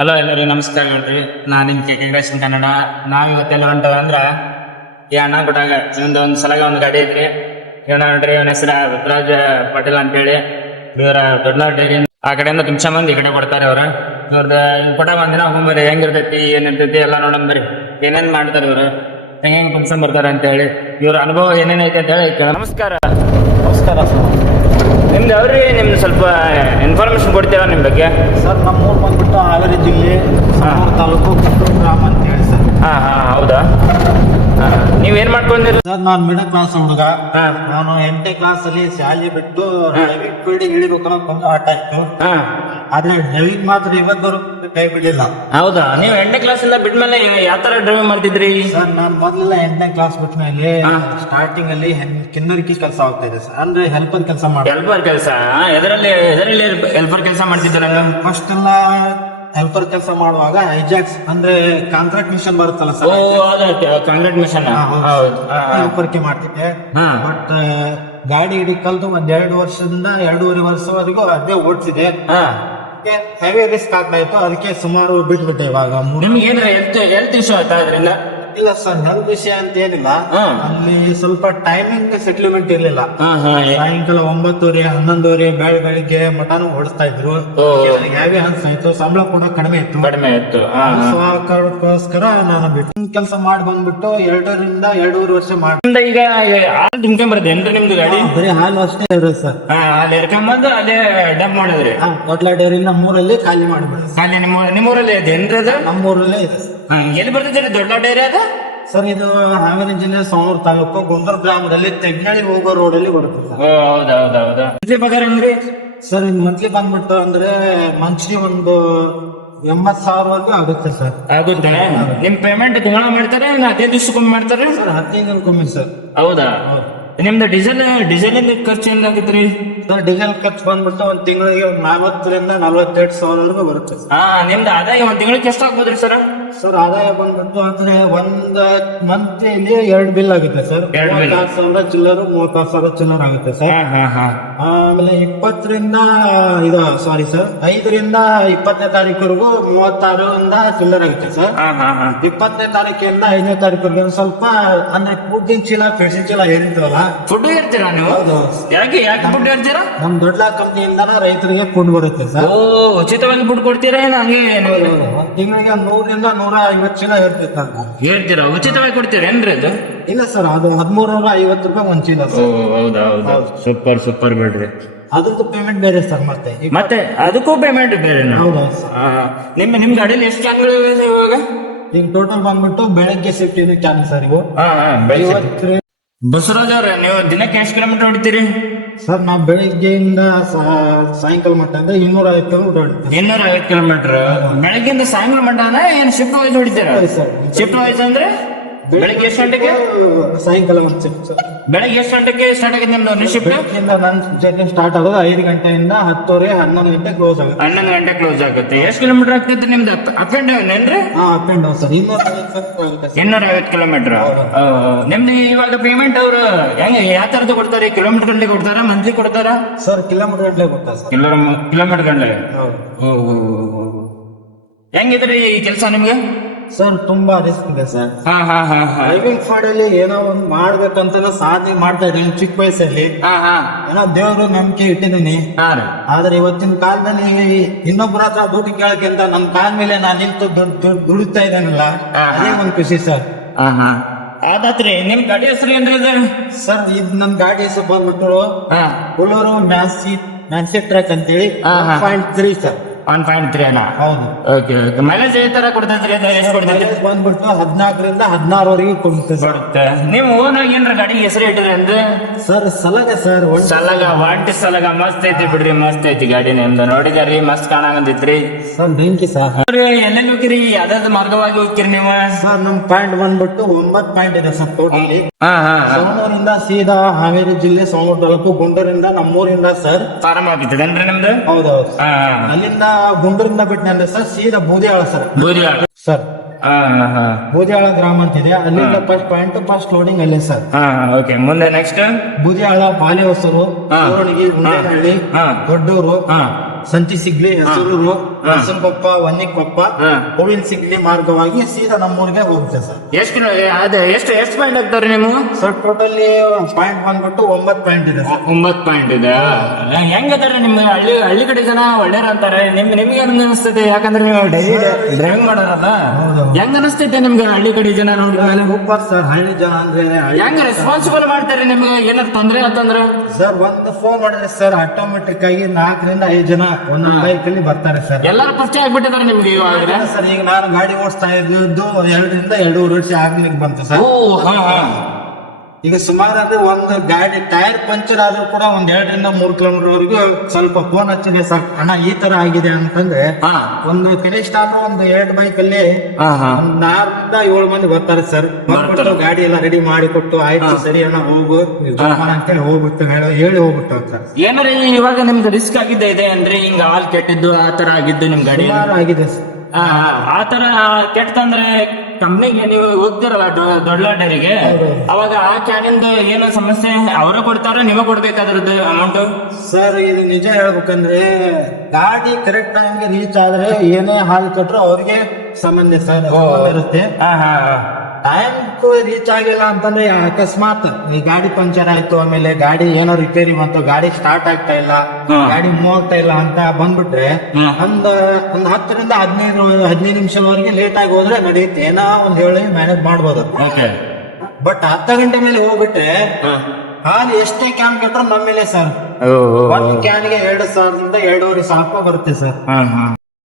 Hello ಎಲ್ಲರಿಗೂ ನಮಸ್ಕಾರ ನೋಡ್ರಿ. ನಾನು ನಿಮ್ ಕೆ ಕೆ ಕನ್ನಡ. ನಾವ್ ಇವತ್ತೆಲ್ಲ ಹೊಂಟವ ಅಂದ್ರ ಈ ಅಣ್ಣ ಕೊಟ್ಟಾಗ ಒಂದು ಒಂದ್ ಸಲಗ ಒಂದ್ ಗಾಡಿ ಐತ್ರಿ. ಇವನ ನೋಡ್ರಿ ಇವನ ಹೆಸರ ರುದ್ರಾಜ ಪಾಟೀಲ್ ಅಂತೇಳಿ. ಇವರ ದೊಡ್ಡ ಡೈರಿ ಆ ಕಡೆಯಿಂದ ತುಂಬಾ ಮಂದಿ ಈ ಕಡೆ ಕೊಡ್ತಾರೆ ಅವ್ರ. ಇವ್ರದ ಕೊಟ್ಟ ಬಂದಿನ ಹೋಗ್ಬರಿ ಹೆಂಗಿರ್ತೈತಿ ಏನಿರ್ತೈತಿ ಎಲ್ಲ ನೋಡಂಬರಿ ಏನೇನ್ ಮಾಡ್ತಾರೆ ಇವ್ರು? ಹೆಂಗ್ ಹೆಂಗ್ ಬರ್ತಾರೆ ಅಂತ ಹೇಳಿ ಇವ್ರ ಅನುಭವ ಏನೇನ್ ಐತೆ ಅಂತ ಹೇಳಿ. ನಮಸ್ಕಾರ. ನಮಸ್ಕಾರ ನಿಮ್ದು ಅವ್ರಿ ನಿಮ್ದು ಸ್ವಲ್ಪ ಇನ್ಫಾರ್ಮೇಶನ್ ಕೊಡ್ತೀರಾ ನಿಮ್ ಬಗ್ಗೆ? ಸರ್ ನಮ್ಮ ಊರು ಬಂದ್ಬಿಟ್ಟು ಹಾವೇರಿ ಜಿಲ್ಲೆ ಸಾಗರ ತಾಲೂಕು ಕುಟ್ಟೂರು ಗ್ರಾಮ ಅಂತ ಹೇಳಿ ಸರ್. ಹಾ ಹಾ ಹೌದಾ? ನೀವ್ ನೀವೇನ್ ಮಾಡ್ಕೊಂಡಿರ ಸರ್ ನಾನು ಮಿಡಲ್ ಕ್ಲಾಸ್ ಹುಡುಗ. ನಾನು ಎಂಟನೇ ಕ್ಲಾಸ್ ಅಲ್ಲಿ ಶಾಲೆ ಬಿಟ್ಟು ಡ್ರೈವಿಂಗ್ ಫೀಲ್ಡಿಗೆ ಇಳಿಬೇಕು ಅನ್ನೋ ಒಂದು ಆಟ ಇತ್ತು. ಹಾ. ಆದ್ರೆ ಹೇಳಿದ್ ಮಾತ್ರ ಇವತ್ತವರೆಗೂ ಕೈ ಬಿಡಲಿಲ್ಲ. ಹೌದಾ? ನೀವು ಎಂಟನೇ ಕ್ಲಾಸ್ ಇಂದ ಬಿಟ್ಮೇಲೆ ಯಾವ ತರ ಡ್ರೈವಿಂಗ್ ಮಾಡ್ತಿದ್ರಿ? ಸರ್ ನಾನು ಮೊದಲೆಲ್ಲ ಎಂಟನೇ ಕ್ಲಾಸ್ ಬಿಟ್ಮೇಲೆ. ಸ್ಟಾರ್ಟಿಂಗ್ ಅಲ್ಲಿ ಕಿನ್ನರಿಕಿ ಕೆಲಸ ಆಗ್ತಾ ಇದೆ ಸರ್. ಅಂದ್ರೆ ಹೆಲ್ಪರ್ ಕೆಲಸ ಮಾಡಿ ಹೆಲ್ಪರ್ ಕೆಲಸ? ಎದರಲ್ಲಿ ಎದರಲ್ಲಿ ಹೆಲ್ಪರ್ ಕೆಲಸ ಮಾಡ್ತಿದ್ದೀರ? ಫಸ್ಟ್ ಎಲ್ಲ ಹೆಲ್ಪರ್ ಕೆಲಸ ಮಾಡುವಾಗ ಐಜಾಕ್ಸ್ ಅಂದ್ರೆ ಕಾಂಕ್ರೀಟ್ ಮಿಷನ್ ಬರುತ್ತಲ್ಲ ಸರ್. ಕಾಂಕ್ರೀಟ್ ಮಿಷನ್ ಹೌದು ಹಾ, ಹಾ. ಮಾಡ್ತಿದ್ದೆ. ಬಟ್ ಗಾಡಿ ಹಿಡಿ ಕಲ್ತು ಒಂದ್ ಎರಡು ವರ್ಷದಿಂದ ಎರಡೂವರೆ ವರ್ಷವರೆಗೂ ಅದೇ ಓಡಿಸಿದೆ. ಹಾ ಹೆವಿ ರಿಸ್ಕ್ ಆಗ್ತಾ ಇತ್ತು. ಅದಕ್ಕೆ ಸುಮಾರು ಬಿಟ್ಬಿಟ್ಟೆ ಇವಾಗ ನಿಮ್ಗೆ ಏನಾರ ಹೆಲ್ತ್ ಹೆಲ್ತ್ ಇಶ್ಯೂ ಆಯ್ತಾ ಅದರಿಂದ ಇಲ್ಲ ಸರ್ ನನ್ ವಿಷಯ ಅಂತ ಏನಿಲ್ಲ. ಹಾ. ಅಲ್ಲಿ ಸ್ವಲ್ಪ ಟೈಮಿಂಗ್ ಸೆಟ್ಲ್ಮೆಂಟ್ ಇರ್ಲಿಲ್ಲ. ಹಾ ಹಾ ಸಾಯಂಕಾಲ ಒಂಬತ್ತುವರೆ ಹನ್ನೊಂದುವರೆ ಬೆಳ ಬೆಳಿಗ್ಗೆ ಮಠಾನು ಓಡಿಸ್ತಾ ಇದ್ರು. ಓ. ಹನ್ಸ ಆಯ್ತು ಸಂಬಳ ಕೂಡ ಕಡಿಮೆ ಇತ್ತು. ಕಡಿಮೆ ಇತ್ತು ಹಾ ಹಾ. ಸೊ ಆ ಕಾರಣಕ್ಕೋಸ್ಕರ ನಾನು ಬಿಟ್ಟು ಕೆಲಸ ಮಾಡಿ ಬಂದ್ಬಿಟ್ಟು ಎರಡರಿಂದ ಎರಡೂವರೆ ವರ್ಷ ಮಾಡಿ ನಿಮ್ದು ಈಗ ಹಾಲು ತುಂಬ್ಕೊಂಬರ್ದೆ ಏನ್ರಿ ನಿಮ್ದು ಗಾಡಿ? ಬರೀ ಹಾಲು ಅಷ್ಟೇ ಇರೋದು ಸರ್. ಹಾ ಅಲ್ಲಿ ಎರ್ಕೊಂಬಂದು ಅಲ್ಲೇ ಡಬ್ ಮಾಡಿದ್ರಿ? ಕೊಟ್ಲ ಡೈರಿ ನಮ್ಮೂರಲ್ಲಿ ಖಾಲಿ ಮಾಡಿಬಿಡ್ರಿ ಖಾಲಿ ನಿಮ್ಮ ನಿಮ್ಮೂರಲ್ಲಿ ಇದೆ ಏನ್ರಿ ಅದು? ನಮ್ಮೂರಲ್ಲೇ ಇದೆ ಸರ್. ಎಲ್ಲಿ ಬರ್ತೈತೆ ದೊಡ್ಡ ಡೈರಿ ಅದ? ಸರ್ ಇದು ಹಾವೇರಿ ಜಿಲ್ಲೆ ಸೋಮೂರ್ ತಾಲೂಕು ಗುಂದೂರು ಗ್ರಾಮದಲ್ಲಿ ತೆಗ್ನಳ್ಳಿ ಹೋಗೋ ರೋಡ್ ಅಲ್ಲಿ ಬರುತ್ತೆ ಸರ್. ಓ ಹೌದೌದೌದು ಮಂತ್ಲಿ ಪಗಾರ ಹೆಂಗ್ರಿ ಸರ್ ಇದು ಮಂತ್ಲಿ ಬಂದ್ಬಿಟ್ಟು ಅಂದ್ರೆ ಮಂತ್ಲಿ ಒಂದು ಎಂಬತ್ ಸಾವಿರವರೆಗೂ ಆಗುತ್ತೆ ಸರ್. ಆಗುತ್ತೆ? ನಿಮ್ ಪೇಮೆಂಟ್ ತಿಂಗಳ ಮಾಡ್ತಾರೆ ಹದಿನೈದು ದಿವಸಕ್ಕೊಮ್ಮೆ ಮಾಡ್ತಾರೆ? ಸರ್ ಹದಿನೈದು ದಿನಕ್ಕೊಮ್ಮೆ ಸರ್. ಹೌದಾ. ನಿಮ್ದು ಡೀಸೆಲ್ ಡೀಸೆಲ್ ಖರ್ಚು ಆಗಿತ್ರಿ ಸರ್ ಡೀಸೆಲ್ ಖರ್ಚು ಬಂದ್ಬಿಟ್ಟು ಒಂದ್ ತಿಂಗಳಿಗೆ ನಲವತ್ತರಿಂದ ನಲವತ್ತೆರಡು ಸಾವಿರವರೆಗೂ ಬರುತ್ತೆ ಹಾ ನಿಮ್ದು ಆದಾಯ ಒಂದ್ ತಿಂಗಳಿಗೆ ಎಷ್ಟು ಆಗ್ಬೋದ್ರಿ ಸರ್? ಸರ್ ಆದಾಯ ಬಂದ್ಬಿಟ್ಟು ಅಂದ್ರೆ ಒಂದ್ ಮಂತ್ ಇಲ್ಲಿ ಎರಡ್ ಬಿಲ್ ಆಗುತ್ತೆ ಸರ್. ಎರಡ್ bill. ಮೂವತ್ತಾರು ಸಾವಿರ ಚಿಲ್ಲರು ಮೂವತ್ತಾರು ಸಾವಿರ ಚಿಲ್ಲರ್ ಆಗುತ್ತೆ ಸರ್. ಹಾ ಹಾ ಹಾ. ಆಮೇಲೆ ಇಪ್ಪತ್ತರಿಂದ ಇದು ಸಾರಿ ಸರ್ ಐದರಿಂದ ಇಪ್ಪತ್ತನೇ ತಾರೀಕುವರೆಗೂ ಮೂವತ್ತಾರರಿಂದ ಚಿಲ್ಲರ್ ಆಗುತ್ತೆ ಸರ್. ಹಾ ಹಾ ಹಾ. ಇಪ್ಪತ್ತನೇ ತಾರೀಕಿಂದ ಐದನೇ ತಾರೀಕು ಸ್ವಲ್ಪ ಅಂದ್ರೆ ಕೂದಿನ ಚೀಲ ಪೆಡ್ಸಿನ ಚೀಲ ಏನಿರ್ತೀವಲ್ಲ ಫುಡ್ ಹೇಳ್ತೀರಾ ನೀವು? ಹೌದು. ಯಾಕೆ ಯಾಕೆ ಫುಡ್ ಹೇಳ್ತೀರಾ? ನಮ್ ದೊಡ್ಡ ಕಂಪ್ನಿಯಿಂದ ರೈತರಿಗೆ ಫುಡ್ ಬರುತ್ತೆ ಸರ್. ಓ ಉಚಿತವಾಗಿ ಫುಡ್ ಕೊಡ್ತೀರಾ ಏನು ಹಂಗೆ ತಿಂಗಳಿಗೆ ನೂರಿಂದ ನೂರ ಐವತ್ತು ಚೀಲ ಇರ್ತೈತೆ ಸರ್. ಹೇಳ್ತೀರಾ? ಉಚಿತವಾಗಿ ಕೊಡ್ತೀರಾ? ಏನ್ರಿ ಅದು? ಇಲ್ಲ ಸರ್ ಅದು ಹದಿಮೂರು ನೂರ ಐವತ್ತು ರೂಪಾಯಿ ಒಂದ್ ಚೀಲ ಓ ಸರ್ ಹೌದಾ. ಹೌದಾ. ಸೂಪರ್ ಸೂಪರ್ ಬಿಡ್ರಿ. ಅದ್ರದ್ದು ಪೇಮೆಂಟ್ ಬೇರೆ ಸರ್ ಮತ್ತೆ. ಈಗ- ಮತ್ತೆ ಅದಕ್ಕೂ ಪೇಮೆಂಟ್ ಬೇರೆ ಹೌದಾ ಸರ್. ನಿಮ್ಮ ನಿಮ್ ಗಾಡಿಯಲ್ಲಿ ಎಷ್ಟು ಕ್ಯಾನ್ಗಳು ಇವೆ ಇವಾಗ? ಈಗ ಟೋಟಲ್ ಬಂದ್ಬಿಟ್ಟು ಬೆಳಗ್ಗೆ ಶಿಫ್ಟ್ ಇದೆ ಕ್ಯಾನ್ ಸರ್ ಇವು. ಹಾ ಹಾ ಐವತ್ತು ಬಸವರಾಜ್ ಅವ್ರೆ ನೀವು ದಿನಕ್ಕೆ ಎಷ್ಟು ಕಿಲೋಮೀಟರ್ ಹೊಡಿತೀರಿ? ಸರ್ ನಾವು ಬೆಳಿಗ್ಗೆಯಿಂದ ಸಾ- ಸಾಯಂಕಾಲ ಮಟ್ಟ ಅಂದ್ರೆ ಇನ್ನೂರ ಐವತ್ತು ಕಿಲೋಮೀಟರ್ ಹೊಡಿತೀವಿ. ಇನ್ನೂರ ಐವತ್ತು ಕಿಲೋಮೀಟರ್ ಬೆಳಗ್ಗೆಯಿಂದ ಸಾಯಂಕಾಲ ಮಟ್ಟನ ಏನ್ ಶಿಫ್ಟ್ ವೈಸ್ ಹೊಡಿತೀರ? ಸರ್. ಶಿಫ್ಟ್ ವೈಸ್ ಅಂದ್ರೆ? ಬೆಳಗ್ಗೆ ಎಷ್ಟು ಗಂಟೆಗೆ? ಸಾಯಂಕಾಲ ಒಂದು ಶಿಫ್ಟ್ ಸರ್ ಬೆಳಗ್ಗೆ ಎಷ್ಟು ಗಂಟೆಗೆ ಸ್ಟಾರ್ಟ್ ಆಗಿದೆ ನಿಮ್ದು ಶಿಫ್ಟ್ ಬೆಳಗ್ಗೆಯಿಂದ ನನ್ನ ಜರ್ನಿ ಸ್ಟಾರ್ಟ್ ಆಗೋದು ಐದು ಗಂಟೆಯಿಂದ ಹತ್ತುವರೆ ಹನ್ನೊಂದು ಗಂಟೆ ಕ್ಲೋಸ್ ಆಗುತ್ತೆ. ಹನ್ನೊಂದು ಗಂಟೆ ಕ್ಲೋಸ್ ಆಗುತ್ತೆ. ಎಷ್ಟು ಕಿಲೋಮೀಟರ್ ಆಗ್ತೈತೆ ನಿಮ್ದು? ಅಪ್ ಅಂಡ್ ಡೌನ್ ಏನ್ರಿ? ಹಾ ಅಪ್ ಅಂಡ್ ಡೌನ್ ಸರ್. ಇನ್ನೂರ ಇನ್ನೂರ ಐವತ್ತು ಕಿಲೋಮೀಟರ್ ನಿಮ್ದು ಇವಾಗ ಪೇಮೆಂಟ್ ಅವರು ಹೆಂಗೆ ಯಾವ ತರದ್ದು ಕೊಡ್ತಾರೆ? ಕಿಲೋಮೀಟರ್ ಗಂಟೆ ಕೊಡ್ತಾರ? ಮಂತ್ಲಿ ಕೊಡ್ತಾರ ಸರ್. ಕಿಲೋಮೀಟರ್ ಗಂಟೆ ಕೊಡ್ತಾರ ಸರ್ ಕಿಲೋಮೀಟರ್ ಗಂಟೆ ಹೆಂಗಿದ್ರಿ ಈ ಕೆಲಸ ನಿಮ್ಗೆ? ಸರ್ ತುಂಬಾ ರಿಸ್ಕ್ ಇದೆ ಸರ್. ಹಾ ಹಾ ಹಾ ಹಾ. ಡ್ರೈವಿಂಗ್ ಫೀಲ್ಡ್ ಏನೋ ಒಂದು ಮಾಡ್ಬೇಕಂತ ಸಾಧನೆ ಮಾಡ್ತಾ ಇದ್ದೀನಿ ಚಿಕ್ಕ ವಯಸ್ಸಲ್ಲಿ. ಹಾ ಹಾ. ಏನೋ ದೇವರು ನಂಬಿಕೆ ಇಟ್ಟಿದ್ದೀನಿ. ಹಾ ರೀ. ಆದ್ರೆ ಇವತ್ತಿನ ಕಾಲದಲ್ಲಿ ಇನ್ನೊಬ್ಬರ ಹತ್ರ ದುಡ್ಡು ಕೇಳಕ್ಕಿಂತ ನಮ್ ಕಾಲ್ ಮೇಲೆ ನಾನು ನಿಂತು ದುಡ್- ದುಡ್- ದುಡಿತಾ ಇದ್ದಾನಲ್ಲ ಅದೇ ಒಂದು ಖುಷಿ ಸರ್. ಹಾ ಹಾ. ಆದಾತ್ರಿ ನಿಮ್ ಗಾಡಿ ಹೆಸರು ಏನ್ರಿ ಇದು ಸರ್ ಇದು ನನ್ ಗಾಡಿ ಹೆಸರು ಬಂದ್ಬಿಟ್ಟು ಹಾ. ಮ್ಯಾಸಿ ಮ್ಯಾನ್ಸಿ ಮ್ಯಾನ್ಸಿ ಟ್ರ್ಯಾಕ್ ಅಂತೇಳಿ. Point three sir. One point three ಅಲ್ಲ ಹೌದು. ಓಕೆ ಓಕೆ ಮೈಲೇಜ್ ಈ ತರ ಕೊಡ್ತೈತ್ರಿ ಅದು ಎಷ್ಟು ಕೊಡ್ತೈತಿ? ಮೈಲೇಜ್ ಬಂದ್ಬಿಟ್ಟು ಹದಿನಾಲ್ಕರಿಂದ ಹದಿನಾರವರೆಗೆ ಕೊಡುತ್ತೆ ಸರ್. ಬರುತ್ತೆ. ನೀವು ಓನ್ ಆಗಿ ಏನ್ರ ಗಾಡಿ ಹೆಸರು ಇಟ್ಟಿರಿ ಅಂದ್ರೆ? ಸರ್ ಸಲಗ ಸರ್ ಒಳ್ಳೆ ಸಲಗ ವಾಂಟಿ ಸಲಗ ಮಸ್ತ್ ಐತಿ ಬಿಡ್ರಿ ಮಸ್ತ್ ಐತಿ ಗಾಡಿ ನಿಮ್ದು. ನೋಡಿದಾರಿ ಮಸ್ತ್ ಕಾಣಂಗಂತೈತ್ರಿ. ಸರ್ ಬೆಂಕಿ ಸರ್ ಎಲ್ಲೆಲ್ಲಿ ಹೋಗಿರಿ ಯಾವ್ದಾವ್ದು ಮಾರ್ಗವಾಗಿ ಹೋಗ್ತೀರಿ ನೀವು? ಸರ್ ನಮ್ ಪಾಯಿಂಟ್ ಬಂದ್ಬಿಟ್ಟು ಒಂಬತ್ತು ಪಾಯಿಂಟ್ ಇದೆ ಸರ್ ಟೋಟಲಿ ಸೋಮೂರಿಂದ ಸೀದಾ ಹಾವೇರಿ ಜಿಲ್ಲೆ ಸೋಮೂರು ತಾಲೂಕು ಗುಂಡೂರಿಂದ ನಮ್ಮೂರಿಂದ ಸರ್. ಪ್ರಾರಂಭ ಆಗಿತ್ತದೇನ್ರಿ ನಿಮ್ದು? ಹೌದೌದು. ಅಲ್ಲಿಂದ ಗುಂಡೂರಿಂದ ಬಿಟ್ಟೆ ಸರ್ ಸೀದಾ ಬೂದಿಯಾಳ ಸರ್. ಬೂದಿಯಾಳ. ಸರ್. ಬೂದಿಯಾಳ ಗ್ರಾಮ ಅಂತಿದೆ. ಅಲ್ಲಿಂದ ಫಸ್ಟ್ ಪಾಯಿಂಟ್ ಫಸ್ಟ್ ಲೋಡಿಂಗ್ ಅಲ್ಲೇ ಸರ್. ಹಾ ಓಕೆ. ಮುಂದೆ ನೆಕ್ಸ್ಟ್ ಬೂದಿಯಾಳ ಪಾಲಿ ಹೊಸರು ಹಾ. ಗುಂಡೇನಹಳ್ಳಿ ದೊಡ್ಡೂರು ಹಾ. ಸಂತಿ ಸಿಗ್ಲಿ ಹೆಸರೂರು ನರಸಿಂಹಕೊಪ್ಪ ವನ್ನಿಕೊಪ್ಪ. ಹೂವಿನ ಸಿಗ್ಲಿ ಮಾರ್ಗವಾಗಿ ಸೀದಾ ನಮ್ಮೂರಿಗೆ ಹೋಗುತ್ತೆ ಸರ್. ಎಷ್ಟು ಅದೇ ಎಷ್ಟು ಎಷ್ಟು ಪಾಯಿಂಟ್ ಆಗ್ತಾವ್ರಿ ನೀವು? ಸರ್ ಟೋಟಲಿ ಪಾಯಿಂಟ್ ಬಂದ್ಬಿಟ್ಟು ಒಂಬತ್ತು ಪಾಯಿಂಟ್ ಇದೆ ಸರ್. ಒಂಬತ್ ಪಾಯಿಂಟ್ ಇದೆ? ಹೆಂಗದಾರೆ ನಿಮ್ ಹಳ್ಳಿ ಹಳ್ಳಿ ಕಡೆ ಜನ ಒಳ್ಳೆಯ ಅಂತಾರೆ. ನಿಮ್ ನಿಮ್ಗೆ ಹೆಂಗ್ ಅನಿಸ್ತದೆ ಯಾಕಂದ್ರೆ ನೀವು ಡೈಲಿ ಡ್ರೈವಿಂಗ್ ಮಾಡೋರಲ್ಲ? ಹೌದು. ಹೆಂಗ ಅನಿಸ್ತೈತೆ ನಿಮ್ಗೆ ಹಳ್ಳಿ ಕಡೆ ಜನ ನೋಡಿದ್ರೆ ಸೂಪರ್ ಸರ್ ಹಳ್ಳಿ ಜನ ಅಂದ್ರೆ ಹೆಂಗ್ ರೆಸ್ಪಾನ್ಸಿಬಲ್ ಮಾಡ್ತಾರೆ ನಿಮ್ಗೆ? ಏನಾದ್ರು ತೊಂದ್ರೆ ಅಂತಂದ್ರೆ? ಸರ್ ಒಂದು ಫೋನ್ ಮಾಡಿದ್ರೆ ಸರ್ ಆಟೋಮೆಟಿಕ್ ಆಗಿ ನಾಲ್ಕರಿಂದ ಐದು ಜನ ಒಂದೊಂದು ಬೈಕ್ ಅಲ್ಲಿ ಬರ್ತಾರೆ ಸರ್. ಎಲ್ಲಾರು ಪರಿಚಯ ಆಗ್ಬಿಟ್ಟಿದ್ದಾರೆ ನಿಮ್ಗೆ ಇವಾಗ ಸರ್ ಈಗ ನಾನು ಗಾಡಿ ಓಡಿಸ್ತಾ ಇದ್ದು ಎರಡರಿಂದ ಎರಡೂವರೆ ವರ್ಷ ಆಗ್ಲಿಕ್ಕೆ ಬಂತು ಸರ್. ಓ ಹಾ ಹಾ. ಈಗ ಸುಮಾರು ಅಂದ್ರೆ ಒಂದು ಗಾಡಿ ಟೈರ್ ಪಂಚರ್ ಆದ್ರೂ ಕೂಡ ಒಂದ್ ಎರಡರಿಂದ ಮೂರ್ ಕಿಲೋಮೀಟರ್ ವರೆಗೂ ಸ್ವಲ್ಪ ಫೋನ್ ಹಚ್ಚಿದೆ ಸರ್ ಅಣ್ಣ ಈ ತರ ಆಗಿದೆ ಅಂತಂದ್ರೆ ಒಂದು ಕನಿಷ್ಠ ಅಂದ್ರೆ ಒಂದು ಎರಡ್ ಬೈಕ್ ಅಲ್ಲಿ ಆರರಿಂದ ಏಳು ಮಂದಿ ಬರ್ತಾರೆ ಸರ್. ಗಾಡಿ ಎಲ್ಲ ರೆಡಿ ಮಾಡಿ ಕೊಟ್ಟು ಆಯ್ತು ಸರಿ ಅಣ್ಣ ಹೋಗು. ಅಂತೇಳಿ ಹೋಗ್ಬಿಟ್ಟು ಹೇಳಿ ಹೇಳಿ ಹೋಗ್ಬಿಟ್ಟು ಅಂತ ಏನಾರ ಇವಾಗ ನಿಮ್ಗೆ ರಿಸ್ಕ್ ಆಗಿದ್ದೆ ಇದೆ ಅಂದ್ರೆ ಹಿಂಗ ಹಾಲ್ ಕೆಟ್ಟಿದ್ದು ಆ ತರ ಆಗಿದ್ದು ನಿಮ್ ಗಾಡಿ ಆಗಿದೆ ಆ ತರ ಕೆಟ್ಟಂದ್ರೆ ಕಂಪ್ನಿಗೆ ನೀವು ಹೋಗ್ತಿರಲ್ಲ ದೊಡ್ಡ ಡೈರಿಗೆ ಅವಾಗ ಆ ಕ್ಯಾನಿಂದ ಏನೋ ಸಮಸ್ಯೆ ಅವರು ಕೊಡ್ತಾರ ನೀವೇ ಕೊಡ್ಬೇಕಾದ್ರದ್ದು ಅಮೌಂಟ್ ಸರ್ ಇದು ನಿಜ ಹೇಳ್ಬೇಕಂದ್ರೆ ಗಾಡಿ ಕರೆಕ್ಟ್ ಟೈಮ್ಗೆ ರೀಚ್ ಆದ್ರೆ ಏನೇ ಹಾಲು ಕೊಟ್ರು ಅವ್ರಿಗೆ ಸಂಬಂಧ ಸರ್ ಇರುತ್ತೆ. ಹಾ ಟೈಮ್ ರೀಚ್ ಆಗಿಲ್ಲ ಅಂತಂದ್ರೆ ಅಕಸ್ಮಾತ್ ಈ ಗಾಡಿ ಪಂಚರ್ ಆಯ್ತು ಆಮೇಲೆ ಗಾಡಿ ಏನೋ ರಿಪೇರಿ ಬಂತು ಗಾಡಿ ಸ್ಟಾರ್ಟ್ ಆಗ್ತಾ ಇಲ್ಲ ಗಾಡಿ ಮೂವ್ ಆಗ್ತಾ ಇಲ್ಲ ಅಂತ ಬಂದ್ಬಿಟ್ರೆ. ಒಂದ್ ಒಂದ್ ಹತ್ತರಿಂದ ಹದಿನೈದು ಹದಿನೈದು ನಿಮಿಷವರೆಗೆ ಲೇಟ್ ಆಗಿ ಹೋದ್ರೆ ನಡೆಯುತ್ತೆ ಏನೋ ಒಂದ್ ಹೇಳಿ ಮ್ಯಾನೇಜ್ ಮಾಡ್ಬೋದು ಬಟ್ ಹತ್ತ ಗಂಟೆ ಮೇಲೆ ಹೋಗ್ಬಿಟ್ರೆ. ಹಾಲು ಎಷ್ಟೇ ಕ್ಯಾನ್ ಕಟ್ಟರು ನಮ್ಮ ಮೇಲೆ ಸರ್. ಒಂದು ಕ್ಯಾನ್ಗೆ ಎರಡು ಸಾವಿರದಿಂದ ಎರಡೂವರೆ ಸಾವಿರ ರೂಪಾಯಿ ಬರುತ್ತೆ ಸರ್.